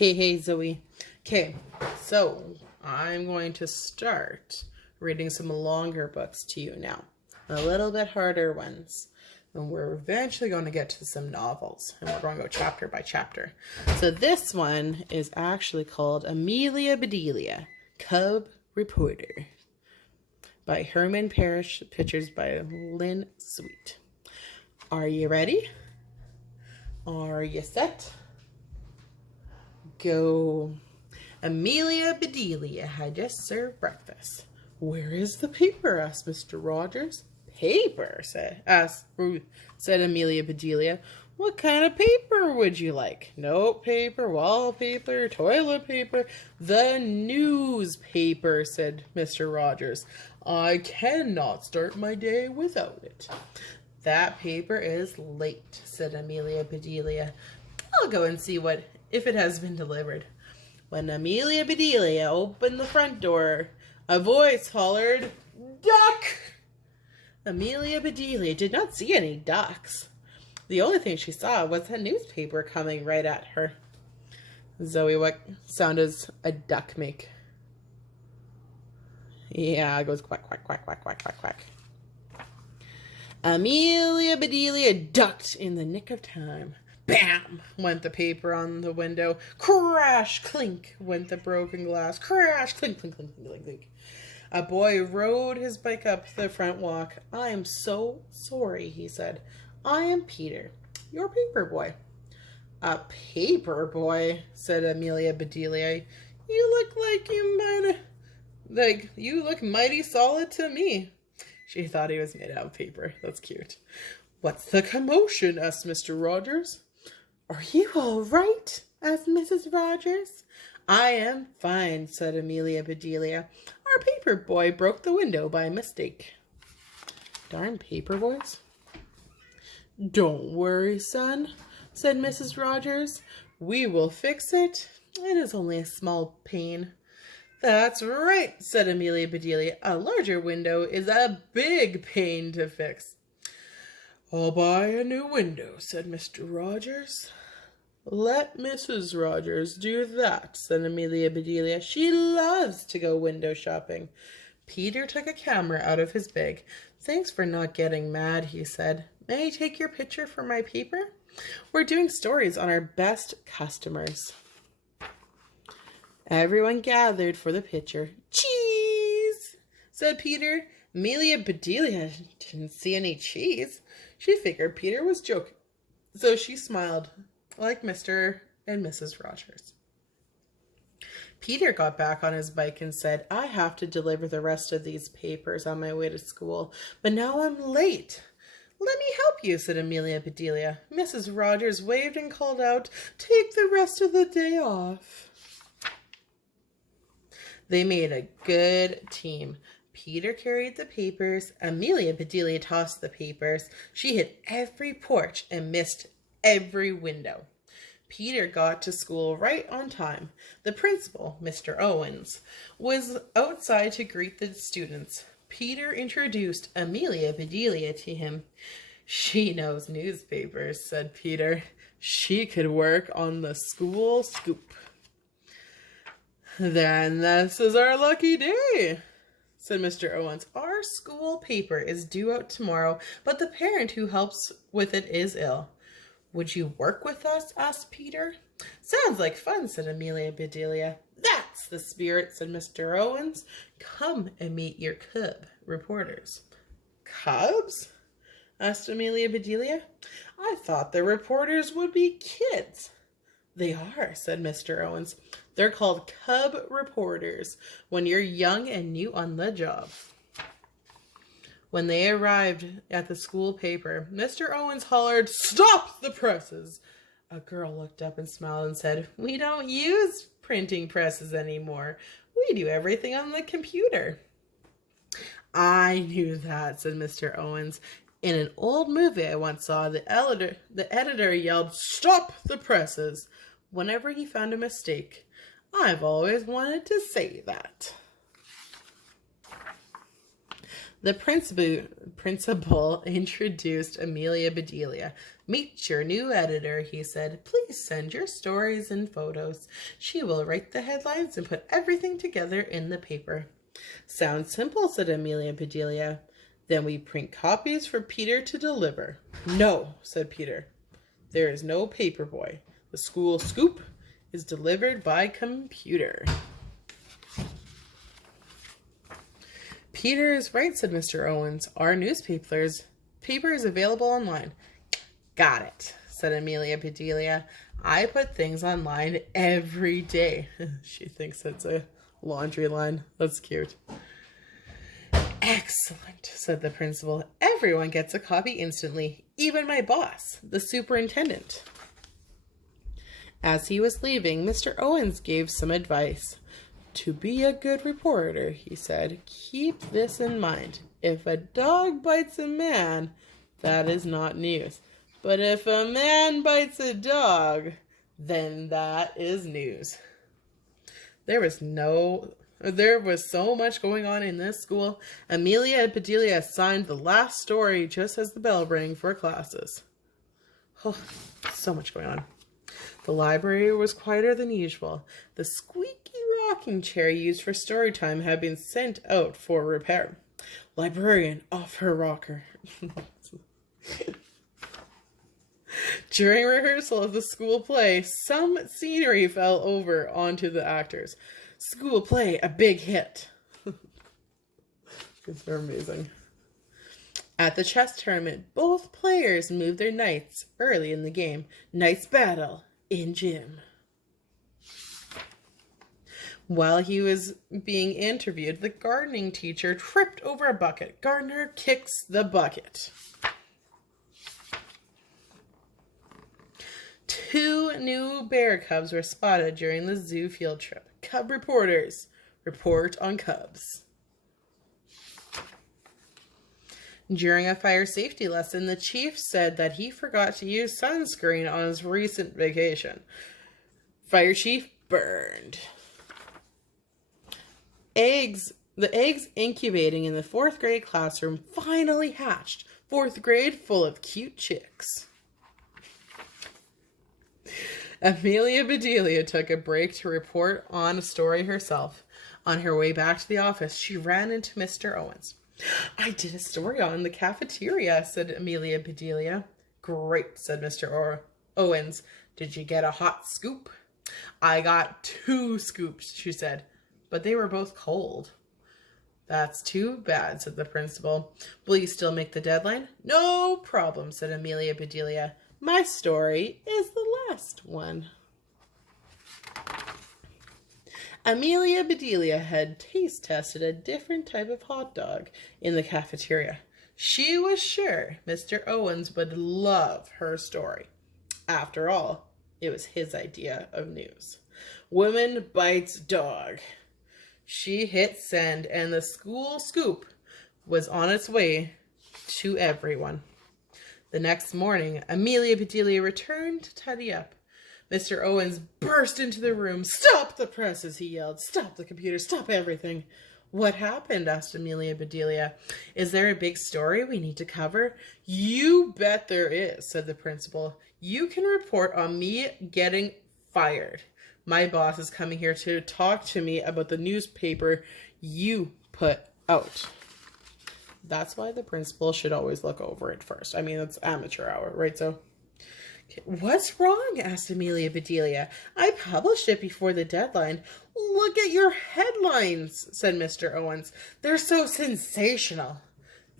Hey, Zoe. Okay, so I'm going to start reading some longer books to you now. A little bit harder ones. And we're eventually going to get to some novels. And we're going to go chapter by chapter. So this one is actually called Amelia Bedelia, Cub Reporter, by Herman Parish, pictures by Lynn Sweet. Are you ready? Are you set? Go. Amelia Bedelia had just served breakfast. Where is the paper? Asked Mr. Rogers. Paper, said Amelia Bedelia. What kind of paper would you like? Note paper, wallpaper, toilet paper. The newspaper, said Mr. Rogers. I cannot start my day without it. That paper is late, said Amelia Bedelia. I'll go and see if it has been delivered. When Amelia Bedelia opened the front door, a voice hollered, "Duck!" Amelia Bedelia did not see any ducks. The only thing she saw was a newspaper coming right at her. Zoe, what sound does a duck make? Yeah, it goes quack, quack, quack, quack, quack, quack, quack. Amelia Bedelia ducked in the nick of time. Bam! Went the paper on the window. Crash! Clink! Went the broken glass. Crash! Clink, clink, clink, clink, clink. A boy rode his bike up the front walk. I am so sorry, he said. I am Peter, your paper boy. A paper boy, said Amelia Bedelia. You look mighty solid to me. She thought he was made out of paper. That's cute. What's the commotion? Asked Mr. Rogers. Are you all right? Asked Mrs. Rogers. I am fine, said Amelia Bedelia. Our paper boy broke the window by mistake. Darn paper boys. Don't worry, son, said Mrs. Rogers. We will fix it. It is only a small pain. That's right, said Amelia Bedelia. A larger window is a big pain to fix. I'll buy a new window, said Mr. Rogers. Let Mrs. Rogers do that, said Amelia Bedelia. She loves to go window shopping. Peter took a camera out of his bag. Thanks for not getting mad, he said. May I take your picture for my paper? We're doing stories on our best customers. Everyone gathered for the picture. Cheese, said Peter. Amelia Bedelia didn't see any cheese. She figured Peter was joking, so she smiled like Mr. and Mrs. Rogers. Peter got back on his bike and said, I have to deliver the rest of these papers on my way to school, but now I'm late. Let me help you, said Amelia Bedelia. Mrs. Rogers waved and called out, take the rest of the day off. They made a good team. Peter carried the papers. Amelia Bedelia tossed the papers. She hit every porch and missed every window. Peter got to school right on time. The principal, Mr. Owens, was outside to greet the students. Peter introduced Amelia Bedelia to him. She knows newspapers, said Peter. She could work on the school scoop. Then this is our lucky day, said Mr. Owens. Our school paper is due out tomorrow, but the parent who helps with it is ill. Would you work with us? Asked Peter. Sounds like fun, said Amelia Bedelia. That's the spirit, said Mr. Owens. Come and meet your cub reporters. Cubs? Asked Amelia Bedelia. I thought the reporters would be kids. They are, said Mr. Owens. They're called cub reporters when you're young and new on the job. When they arrived at the school paper, Mr. Owens hollered, Stop the presses! A girl looked up and smiled and said, We don't use printing presses anymore. We do everything on the computer. I knew that, said Mr. Owens. In an old movie I once saw, the editor yelled, Stop the presses! Whenever he found a mistake. I've always wanted to say that. The principal introduced Amelia Bedelia. Meet your new editor, he said. Please send your stories and photos. She will write the headlines and put everything together in the paper. Sounds simple, said Amelia Bedelia. Then we print copies for Peter to deliver. No, said Peter. There is no paper boy. The school scoop is delivered by computer. Peter is right, said Mr. Owens. Our paper is available online. Got it, said Amelia Bedelia. I put things online every day. She thinks it's a laundry line. That's cute. Excellent, said the principal. Everyone gets a copy instantly, even my boss, the superintendent. As he was leaving, Mr. Owens gave some advice. To be a good reporter, he said, keep this in mind. If a dog bites a man, that is not news. But if a man bites a dog, then that is news. There was so much going on in this school. Amelia Bedelia signed the last story just as the bell rang for classes. Oh, so much going on. The library was quieter than usual. The squeaky rocking chair used for story time had been sent out for repair. Librarian off her rocker. During rehearsal of the school play, some scenery fell over onto the actors. School play, a big hit. They're amazing. At the chess tournament, both players moved their knights early in the game. Knights battle in gym. While he was being interviewed, the gardening teacher tripped over a bucket. Gardener kicks the bucket. 2 new bear cubs were spotted during the zoo field trip. Cub reporters report on cubs. During a fire safety lesson, the chief said that he forgot to use sunscreen on his recent vacation. Fire chief burned. The eggs incubating in the 4th grade classroom finally hatched. 4th grade full of cute chicks. Amelia Bedelia took a break to report on a story herself. On her way back to the office, she ran into Mr. Owens. I did a story on the cafeteria, said Amelia Bedelia. Great, said Mr. Owens. Did you get a hot scoop? I got 2 scoops, she said, but they were both cold. That's too bad, said the principal. Will you still make the deadline? No problem, said Amelia Bedelia. My story is the last one. Amelia Bedelia had taste tested a different type of hot dog in the cafeteria. She was sure Mr. Owens would love her story. After all, it was his idea of news. Woman bites dog. She hit send, and the school scoop was on its way to everyone. The next morning, Amelia Bedelia returned to tidy up. Mr. Owens burst into the room. Stop the presses, he yelled. Stop the computer. Stop everything. What happened? Asked Amelia Bedelia. Is there a big story we need to cover? You bet there is, said the principal. You can report on me getting fired. My boss is coming here to talk to me about the newspaper you put out. That's why the principal should always look over it first. I mean, it's amateur hour, right? So, okay. What's wrong? Asked Amelia Bedelia. I published it before the deadline. Look at your headlines, said Mr. Owens. They're so sensational.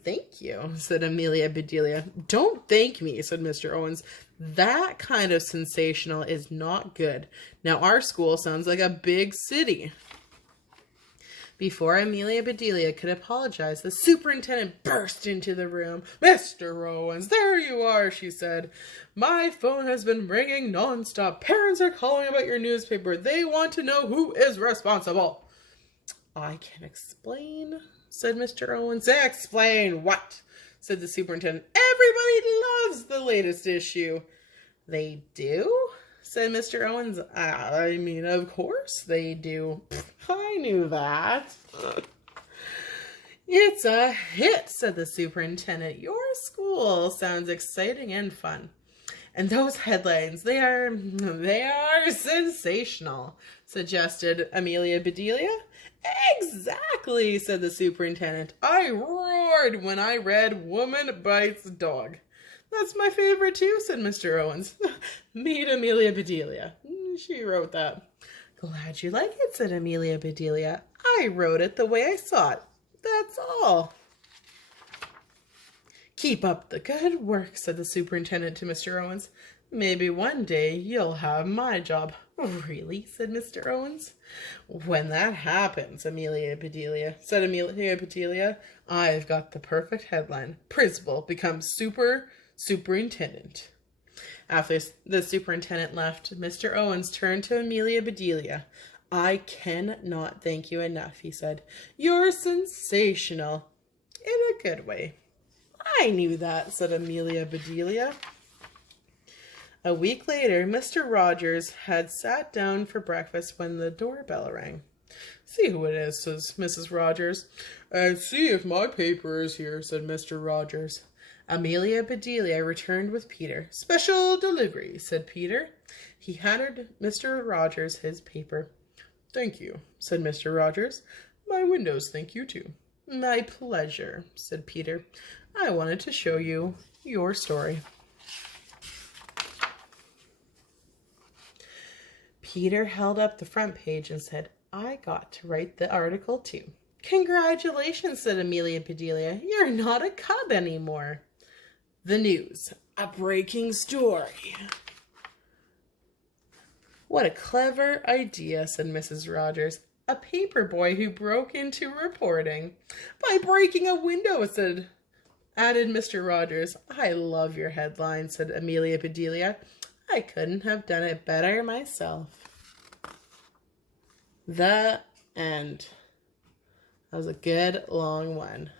Thank you, said Amelia Bedelia. Don't thank me, said Mr. Owens. That kind of sensational is not good. Now, our school sounds like a big city. Before Amelia Bedelia could apologize, the superintendent burst into the room. Mr. Owens, there you are, she said. My phone has been ringing nonstop. Parents are calling about your newspaper. They want to know who is responsible. I can explain, said Mr. Owens. Explain what? Said the superintendent. Everybody loves the latest issue. They do? Said Mr. Owens. I mean, of course they do. I knew that. It's a hit, said the superintendent. Your school sounds exciting and fun. And those headlines, they are sensational, suggested Amelia Bedelia. Exactly, said the superintendent. I roared when I read Woman Bites Dog. That's my favorite too, said Mr. Owens. Meet Amelia Bedelia. She wrote that. Glad you like it, said Amelia Bedelia. I wrote it the way I saw it. That's all. Keep up the good work, said the superintendent to Mr. Owens. Maybe one day you'll have my job. Really, said Mr. Owens. When that happens, said Amelia Bedelia, I've got the perfect headline. Principal becomes superintendent. After the superintendent left, Mr. Owens turned to Amelia Bedelia. I cannot thank you enough, he said. You're sensational. In a good way. I knew that, said Amelia Bedelia. A week later, Mr. Rogers had sat down for breakfast when the doorbell rang. See who it is, says Mrs. Rogers. And see if my paper is here, said Mr. Rogers. Amelia Bedelia returned with Peter. Special delivery, said Peter. He handed Mr. Rogers his paper. Thank you, said Mr. Rogers. My windows thank you too. My pleasure, said Peter. I wanted to show you your story. Peter held up the front page and said, I got to write the article too. Congratulations, said Amelia Bedelia. You're not a cub anymore. The news. A breaking story. What a clever idea, said Mrs. Rogers. A paper boy who broke into reporting. By breaking a window, added Mr. Rogers. I love your headline, said Amelia Bedelia. I couldn't have done it better myself. The end. That was a good long one.